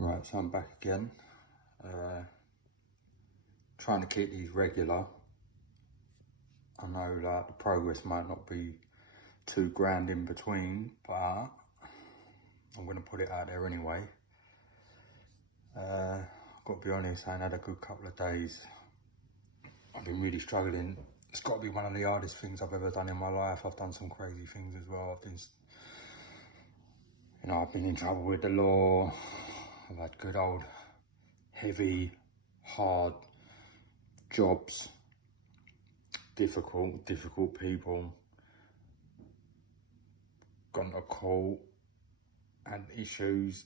Right, so I'm back again. Trying to keep these regular. I know like the progress might not be too grand in between, but I'm gonna put it out there anyway. I've got to be honest, I ain't had a good couple of days. I've been really struggling. It's got to be one of the hardest things I've ever done in my life. I've done some crazy things as well. I've been in trouble with the law. I've had good old, heavy, hard jobs. Difficult people. Gone to court, had issues,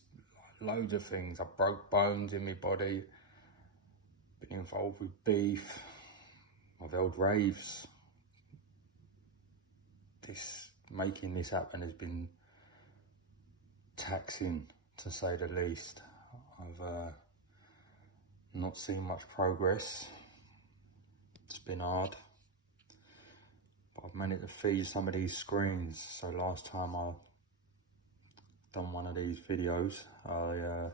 loads of things. I broke bones in my body, been involved with beef, I've held raves. Making this happen has been taxing, to say the least. I've not seen much progress. It's been hard. But I've managed to feed some of these screens. So last time I done one of these videos, I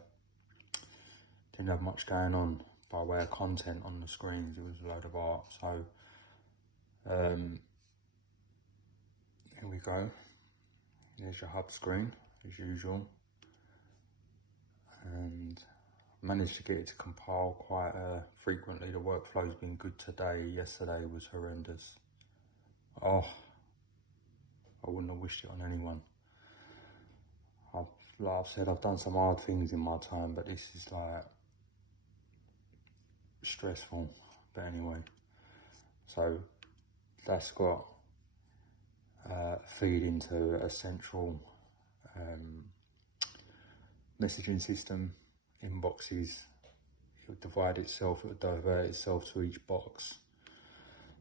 didn't have much going on by way of content on the screens. It was a load of art. So here we go. There's your hub screen as usual, and I managed to get it to compile quite frequently. The workflow's been good today. Yesterday was horrendous. Oh, I wouldn't have wished it on anyone. Like I've said, I've done some hard things in my time, but this is like stressful. But anyway, so that's got feed into a central messaging system, inboxes. It would divide itself, it would divert itself to each box.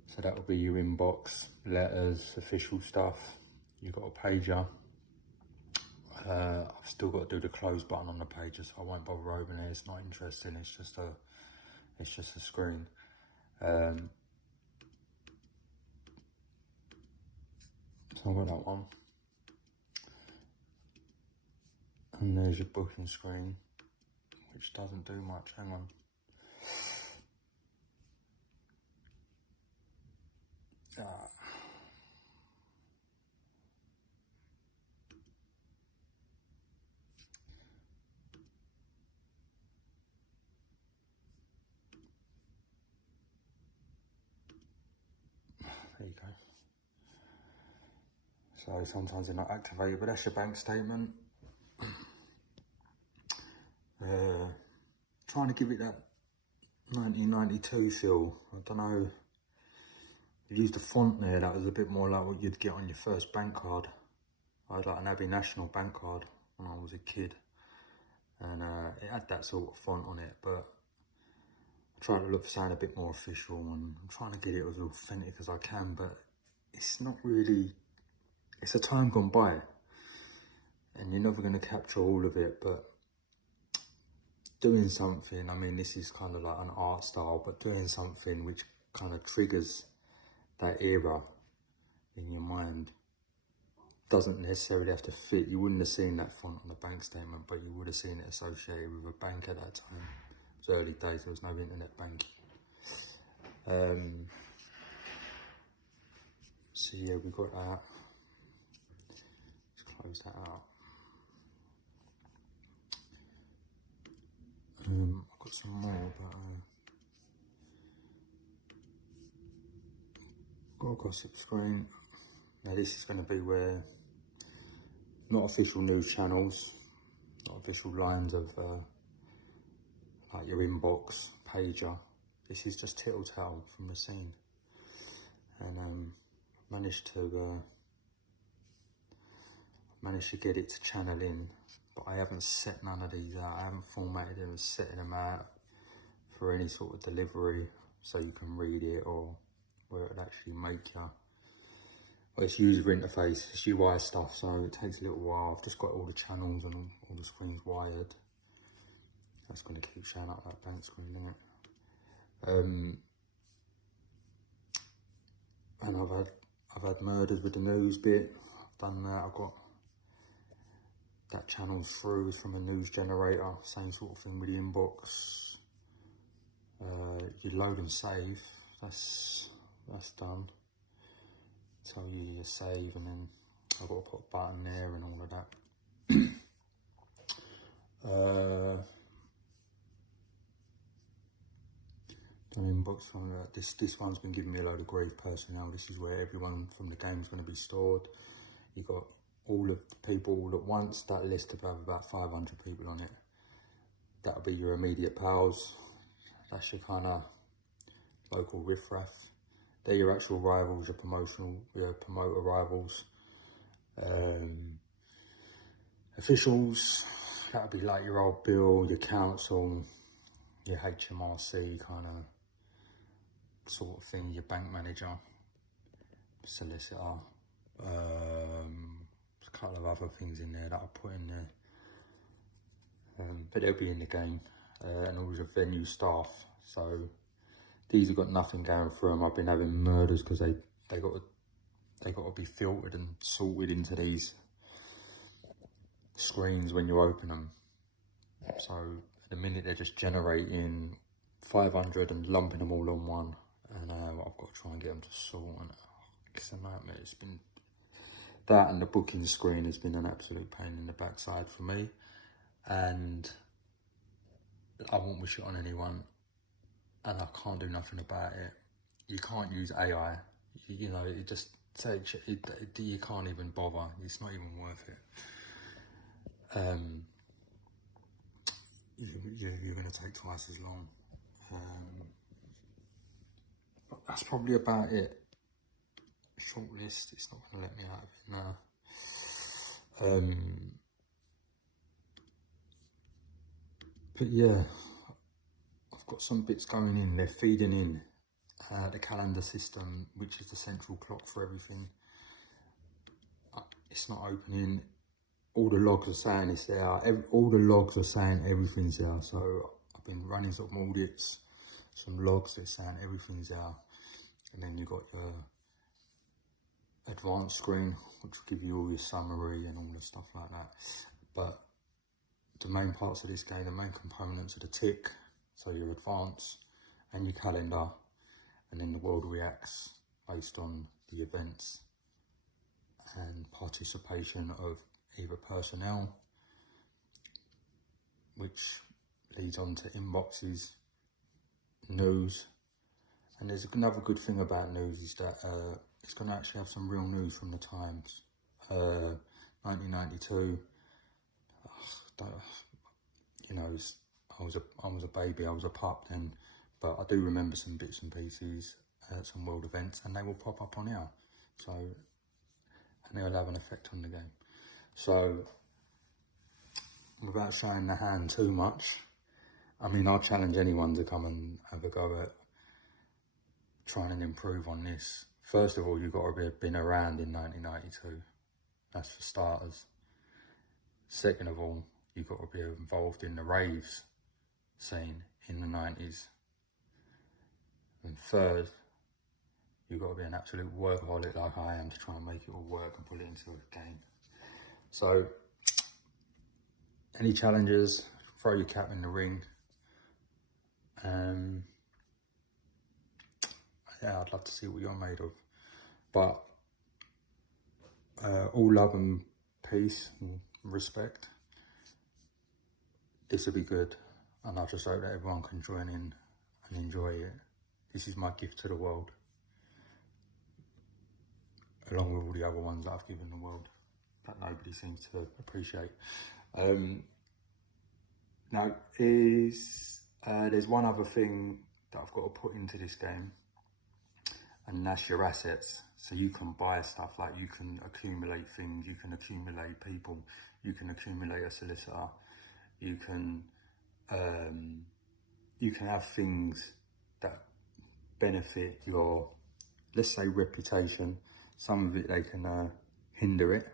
So that will be your inbox, letters, official stuff. You've got a pager. I've still got to do the close button on the pager, so I won't bother opening it. It's not interesting. It's just a screen. So I've got that one. And there's your booking screen, which doesn't do much. Hang on. There you go. So sometimes they're not activated, but that's your bank statement. Trying to give it that 1992 feel. I don't know. You used a font there that was a bit more like what you'd get on your first bank card. I had like an Abbey National bank card when I was a kid, and it had that sort of font on it, but I try to look for something a bit more official, and I'm trying to get it as authentic as I can, but it's not really, it's a time gone by, and you're never going to capture all of it, but doing something, I mean, this is kind of like an art style, but doing something which kind of triggers that era in your mind doesn't necessarily have to fit. You wouldn't have seen that font on the bank statement, but you would have seen it associated with a bank at that time. It was early days, there was no internet banking. So yeah, we got that. Let's close that out. I've got some more, but got a gossip screen. Now this is going to be where not official news channels, not official lines of like your inbox, pager. This is just tittle-tattle from the scene, and managed to get it to channel in, but I haven't set none of these out. I haven't formatted them and setting them out for any sort of delivery, so you can read it or where it'll actually make you. Well, it's user interface, it's UI stuff, so it takes a little while. I've just got all the channels and all the screens wired. That's going to keep showing up that bank screen, isn't it? And I've had murders with the news bit. I've done that. I've got that channels through is from a news generator. Same sort of thing with the inbox. You load and save. That's done. Tell you your save, and then I've got to put a button there and all of that. Inbox from this one's been giving me a load of grief personnel. This is where everyone from the game's going to be stored. You got all of the people all at once. That list will have about 500 people on it. That'll be your immediate pals. That's your kind of local riffraff. They're your actual rivals, your promoter rivals. Officials, that'll be like your old bill, your council, your HMRC kind of sort of thing, your bank manager, solicitor, a couple of other things in there that I'll put in there, but they'll be in the game, and all your venue staff. So these have got nothing going for them. I've been having murders because they got to be filtered and sorted into these screens when you open them. So at the minute they're just generating 500 and lumping them all on one, and I've got to try and get them to sort. And it's a nightmare. It's been that, and the booking screen has been an absolute pain in the backside for me, and I won't wish it on anyone, and I can't do nothing about it. You can't use AI. You know, it just takes you can't even bother. It's not even worth it. You're going to take twice as long. But that's probably about it. Short list. It's not going to let me out of it now. But yeah, I've got some bits going in. They're feeding in the calendar system, which is the central clock for everything. It's not opening. All the logs are saying it's there. All the logs are saying everything's there. So I've been running some audits, some logs that are saying everything's there. And then you've got your advanced screen, which will give you all your summary and all the stuff like that. But the main parts of this game, the main components are the tick, so your advance and your calendar, and then the world reacts based on the events and participation of either personnel, which leads on to inboxes, news. And there's another good thing about news is that it's going to actually have some real news from the Times. 1992, you know, I was a baby, I was a pup then, but I do remember some bits and pieces, some world events, and they will pop up on here. So, and they'll have an effect on the game. So, without showing the hand too much, I mean, I'll challenge anyone to come and have a go at trying and improve on this. First of all, you've got to have been around in 1992. That's for starters. Second of all, you've got to be involved in the raves scene in the 90s. And third, you've got to be an absolute workaholic like I am to try and make it all work and put it into a game. So, any challenges, throw your cap in the ring. Yeah, I'd love to see what you're made of. But all love and peace and respect. This will be good. And I just hope that everyone can join in and enjoy it. This is my gift to the world, along with all the other ones that I've given the world that nobody seems to appreciate. Now, there's one other thing that I've got to put into this game, and that's your assets. So you can buy stuff, like you can accumulate things, you can accumulate people, you can accumulate a solicitor, you can have things that benefit your, let's say, reputation. Some of it, they can hinder it,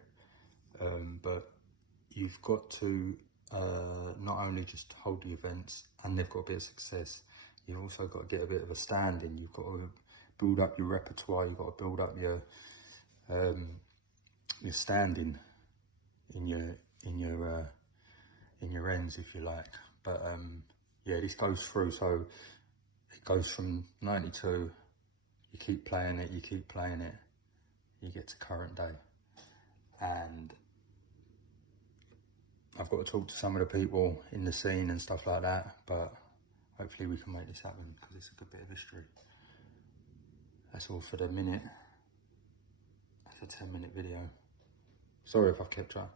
but you've got to not only just hold the events and they've got to be a success, you've also got to get a bit of a standing. You've got to build up your repertoire, you've got to build up your standing in in your ends, if you like. But yeah, this goes through, so it goes from 92, you keep playing it, you get to current day. And I've got to talk to some of the people in the scene and stuff like that, but hopefully we can make this happen, because it's a good bit of history. That's all for the minute. That's a 10-minute video. Sorry if I've kept track.